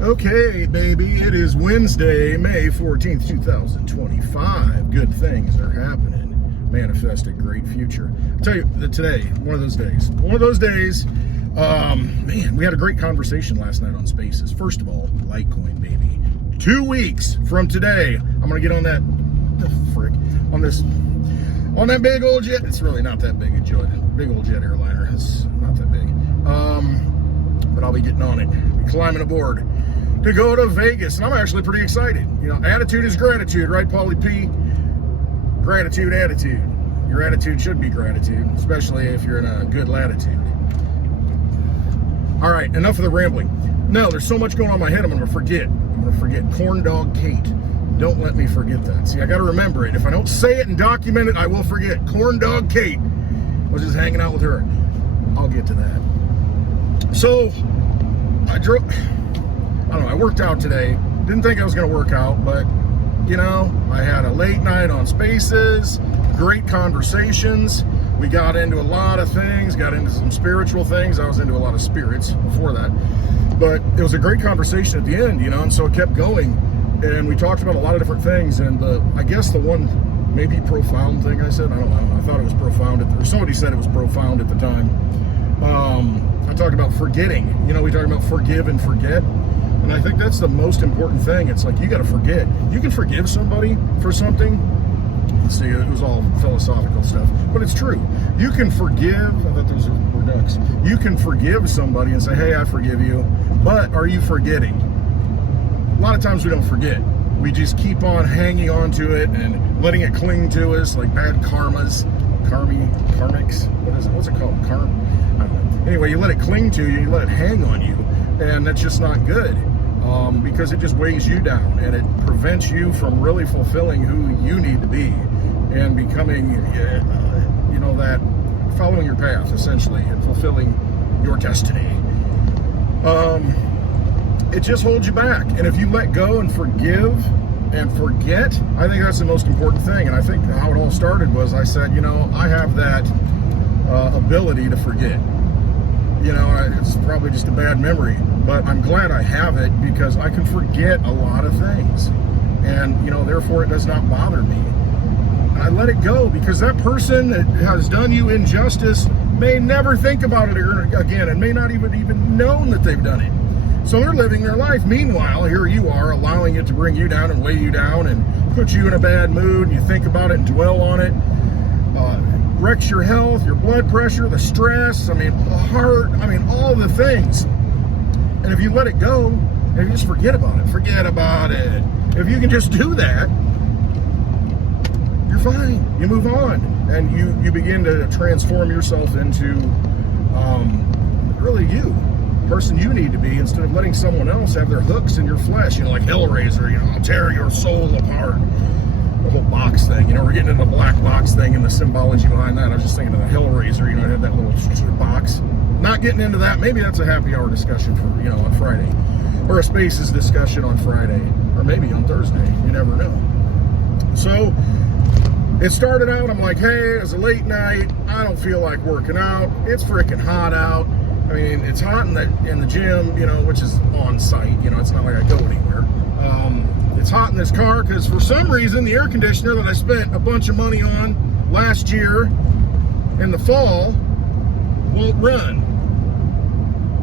Okay, baby, it is Wednesday, May 14th, 2025. Good things are happening. Manifest a great future. I'll tell you that today, one of those days, man, we had a great conversation last night on Spaces. First of all, Litecoin, baby. 2 weeks from today, I'm going to get on that, on that big old jet. It's really not that big a jet, big old jet airliner. It's not that big. But I'll be getting on it, climbing aboard to go to Vegas, and I'm actually pretty excited. You know, attitude is gratitude, right, Paulie P? Gratitude, attitude. Your attitude should be gratitude, especially if you're in a good latitude. All right, enough of the rambling. No, there's so much going on in my head, I'm gonna forget. Corn Dog Kate. Don't let me forget that. See, I gotta remember it. If I don't say it and document it, I will forget. Corn Dog Kate. Was just hanging out with her. I'll get to that. So, I worked out today. Didn't think I was going to work out, but, you know, I had a late night on Spaces, great conversations. We got into a lot of things, got into some spiritual things. I was into a lot of spirits before that, but it was a great conversation at the end, you know, and so it kept going, and we talked about a lot of different things, and I guess the one maybe profound thing I said, I don't know, I thought it was profound, or somebody said it was profound at the time. I talked about forgetting. You know, we talked about forgive and forget. And I think that's the most important thing. It's like, you got to forget. You can forgive somebody for something. Let's see, it was all philosophical stuff, but it's true. You can forgive, I thought those were ducks. You can forgive somebody and say, hey, I forgive you, but are you forgetting? A lot of times we don't forget. We just keep on hanging on to it and letting it cling to us like bad karmas. Karmics? What is it? What's it called? I don't know. Anyway, you let it cling to you, you let it hang on you, and that's just not good. Because it just weighs you down and it prevents you from really fulfilling who you need to be and becoming, you know, that following your path essentially and fulfilling your destiny. It just holds you back. And if you let go and forgive and forget, I think that's the most important thing. And I think how it all started was I said, you know, I have that ability to forget. You know, it's probably just a bad memory, but I'm glad I have it because I can forget a lot of things. And, you know, therefore it does not bother me. I let it go because that person that has done you injustice may never think about it again and may not even known that they've done it. So they're living their life. Meanwhile, here you are allowing it to bring you down and weigh you down and put you in a bad mood. And you think about it and dwell on it. Wrecks your health, your blood pressure, the stress, I mean, the heart, I mean, all the things. And if you let it go, and you just forget about it. If you can just do that, you're fine. You move on. And you begin to transform yourself into really you, the person you need to be, instead of letting someone else have their hooks in your flesh, you know, like Hellraiser, you know, I'll tear your soul apart. The whole box thing, you know, we're getting into the black box thing and the symbology behind that. I was just thinking of the Hellraiser, you know, it had that little box. Not getting into that. Maybe that's a happy hour discussion for, you know, on Friday. Or a Spaces discussion on Friday. Or maybe on Thursday. You never know. So, it started out, I'm like, hey, it's a late night. I don't feel like working out. It's freaking hot out. I mean, it's hot in the gym, you know, which is on site. You know, it's not like I go anywhere. It's hot in this car because for some reason the air conditioner that I spent a bunch of money on last year in the fall won't run.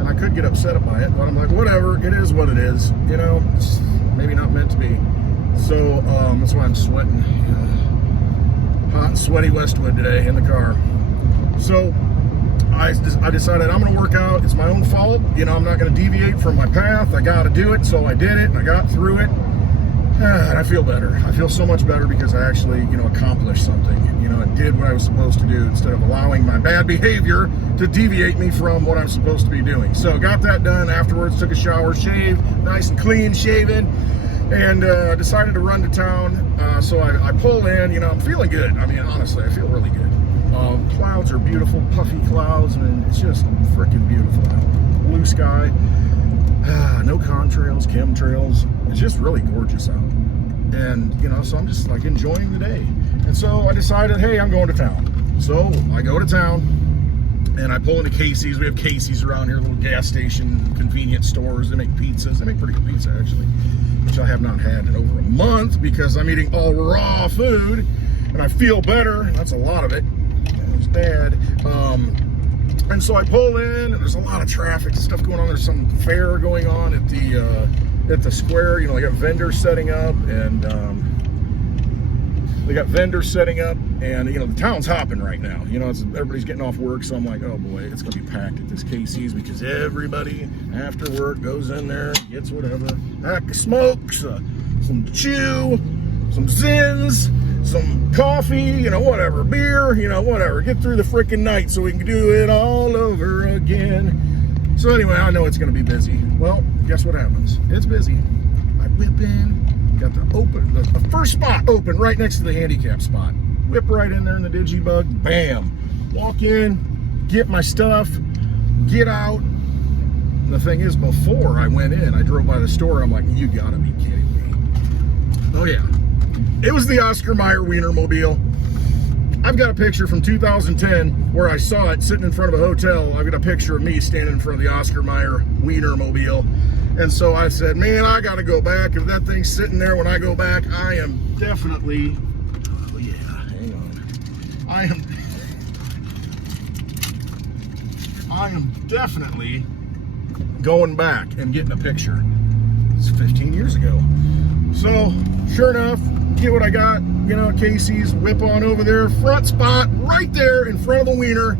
And I could get upset by it, but I'm like, whatever, it is what it is. You know, it's maybe not meant to be. So that's why I'm sweating. Hot and sweaty Westwood today in the car. So I decided I'm going to work out. It's my own fault. You know, I'm not going to deviate from my path. I got to do it. So I did it and I got through it. And I feel better. I feel so much better because I actually, you know, accomplished something. You know, I did what I was supposed to do instead of allowing my bad behavior to deviate me from what I'm supposed to be doing. So got that done. Afterwards, took a shower, shaved, nice and clean shaven, and decided to run to town. So I pull in. You know, I'm feeling good. I mean, honestly, I feel really good. Clouds are beautiful, puffy clouds, and it's just freaking beautiful out. Blue sky. No contrails, chemtrails. It's just really gorgeous out. And, you know, so I'm just like enjoying the day. And so I decided, hey, I'm going to town. So I go to town. And I pull into Casey's. We have Casey's around here, little gas station, convenience stores. They make pizzas. They make pretty good pizza, actually, which I have not had in over a month because I'm eating all raw food, and I feel better. That's a lot of it. It's bad. And so I pull in, and there's a lot of traffic and stuff going on. There's some fair going on at the square. You know, they got vendors setting up, and you know, the town's hopping right now. You know, everybody's getting off work, so I'm like, oh boy, it's gonna be packed at this Casey's because everybody after work goes in there, gets whatever, pack of smokes, some chew, some zins, some coffee, you know, whatever, beer, you know, whatever. Get through the freaking night so we can do it all over again. So anyway, I know it's gonna be busy. Well, guess what happens? It's busy. I whip in, got the first spot open right next to the handicap spot. Whip right in there in the digibug, bam. Walk in, get my stuff, get out. And the thing is, before I went in, I drove by the store, I'm like, you gotta be kidding me. Oh yeah. It was the Oscar Mayer Wienermobile. I've got a picture from 2010 where I saw it sitting in front of a hotel. I've got a picture of me standing in front of the Oscar Mayer Wienermobile. And so I said, man, I got to go back. If that thing's sitting there when I go back, I am definitely, oh yeah, hang on. I am definitely going back and getting a picture. It's 15 years ago. So, sure enough, get what I got, you know, Casey's, whip on over there, front spot, right there in front of the wiener.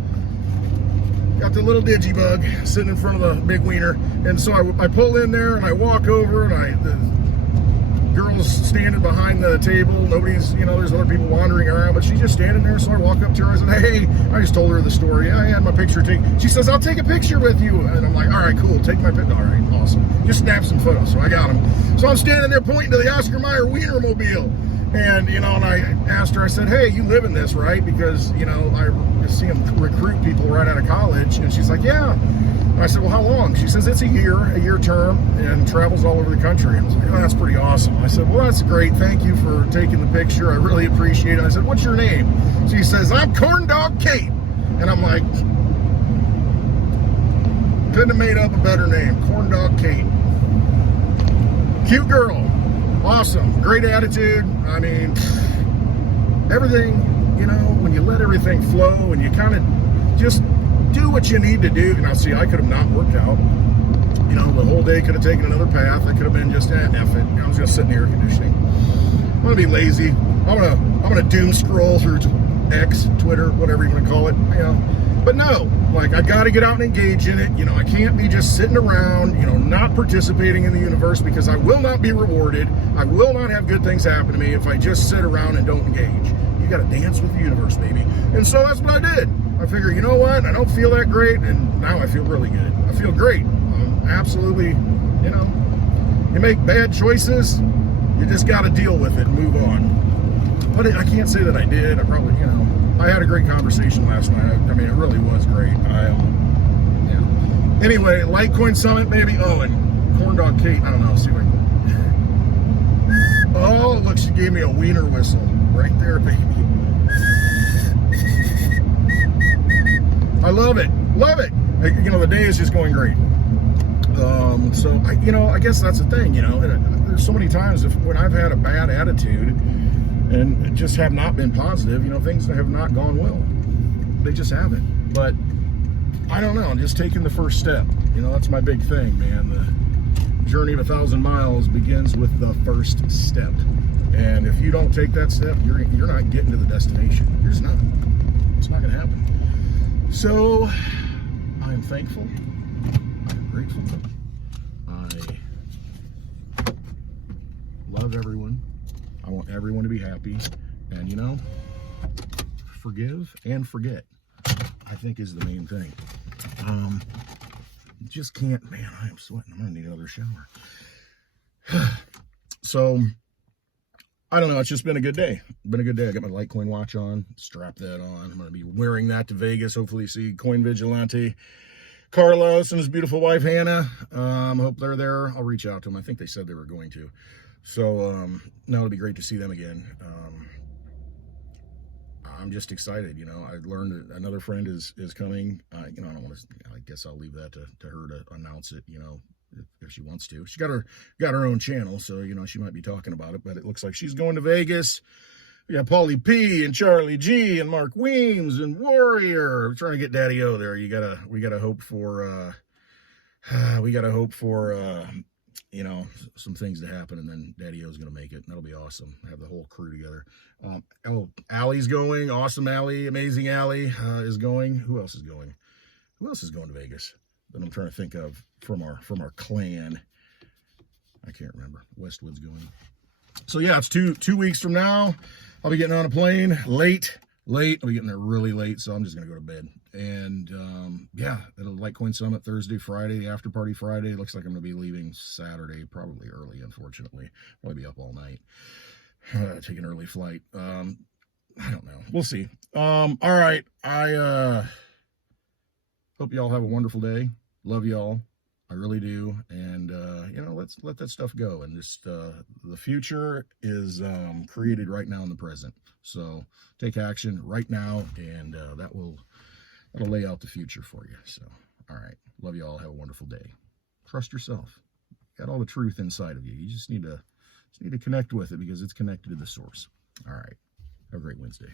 Got the little digibug sitting in front of the big wiener. And so I pull in there and I walk over, and the girl's standing behind the table. Nobody's, you know, there's other people wandering around, but she's just standing there. So I walk up to her, I said, hey, I just told her the story. I had my picture taken. She says, I'll take a picture with you. And I'm like, all right, cool, take my picture. All right, awesome. Just snap some photos. So I got them. So I'm standing there pointing to the Oscar Mayer Wienermobile. And, you know, and I asked her, I said, hey, you live in this, right? Because, you know, I see them recruit people right out of college. And she's like, yeah. And I said, well, how long? She says, it's a year term, and travels all over the country. And I was like, oh, that's pretty awesome. I said, well, that's great. Thank you for taking the picture. I really appreciate it. I said, what's your name? She says, I'm Corn Dog Kate. And I'm like, couldn't have made up a better name. Corn Dog Kate. Cute girl. Awesome, great attitude. I mean, everything, you know, when you let everything flow and you kind of just do what you need to do. Now, see, I could have not worked out. You know, the whole day could have taken another path. I could have been just, F it. I was going to sit in the air conditioning. I'm going to be lazy. I'm gonna doom scroll through X, Twitter, whatever you want to call it. You know, but no, like, I got to get out and engage in it. You know, I can't be just sitting around, you know, not participating in the universe, because I will not be rewarded. I will not have good things happen to me if I just sit around and don't engage. You got to dance with the universe, baby. And so that's what I did. I figure, you know what? I don't feel that great, and now I feel really good. I feel great. Absolutely, you know, you make bad choices, you just got to deal with it and move on. But I can't say that I did. I probably, you know, I had a great conversation last night. I mean, it really was great. Yeah. Anyway, Litecoin Summit, maybe. Oh, and Corn Dog Kate. I don't know. See what. Oh, look, she gave me a wiener whistle right there, baby. I love it. Love it. You know, the day is just going great. So I guess that's the thing. You know, there's so many times when I've had a bad attitude and just have not been positive, you know, things have not gone well. They just haven't. But I don't know, I'm just taking the first step. You know, that's my big thing, man. The journey of 1,000 miles begins with the first step. And if you don't take that step, you're not getting to the destination. You're just not. It's not going to happen. So I am thankful. I'm grateful. I love everyone. I want everyone to be happy, and, you know, forgive and forget, I think, is the main thing. Just can't, man, I am sweating. I'm gonna need another shower. So, I don't know, it's just been a good day. Been a good day. I got my Litecoin watch on, strap that on. I'm gonna be wearing that to Vegas. Hopefully see CoinVigilante Carlos and his beautiful wife, Hannah. Hope they're there. I'll reach out to them. I think they said they were going to. So, no, it'll be great to see them again. I'm just excited. You know, I learned that another friend is coming. You know, I don't want to. I guess I'll leave that to her to announce it. You know, if she wants to. She got her own channel, so you know she might be talking about it. But it looks like she's going to Vegas. We got Paulie P and Charlie G and Mark Weems and Warrior. We're trying to get Daddy O there. We gotta hope for you know, some things to happen, and then Daddy O's gonna make it. And that'll be awesome. Have the whole crew together. Oh, Allie's going. Awesome Allie, amazing Allie is going. Who else is going? Who else is going to Vegas? That I'm trying to think of from our clan. I can't remember. Westwood's going. So yeah, it's two weeks from now. I'll be getting on a plane late. I'll be getting there really late, so I'm just gonna go to bed. And yeah, it'll Litecoin Summit Thursday, Friday, the after party Friday. Looks like I'm gonna be leaving Saturday, probably early, unfortunately. Probably be up all night. Take an early flight. I don't know. We'll see. All right. I hope y'all have a wonderful day. Love y'all. I really do. And you know, let's let that stuff go. And just the future is created right now in the present. So take action right now, and that'll lay out the future for you. So, all right. Love you all. Have a wonderful day. Trust yourself. Got all the truth inside of you. You just need to connect with it, because it's connected to the source. All right. Have a great Wednesday.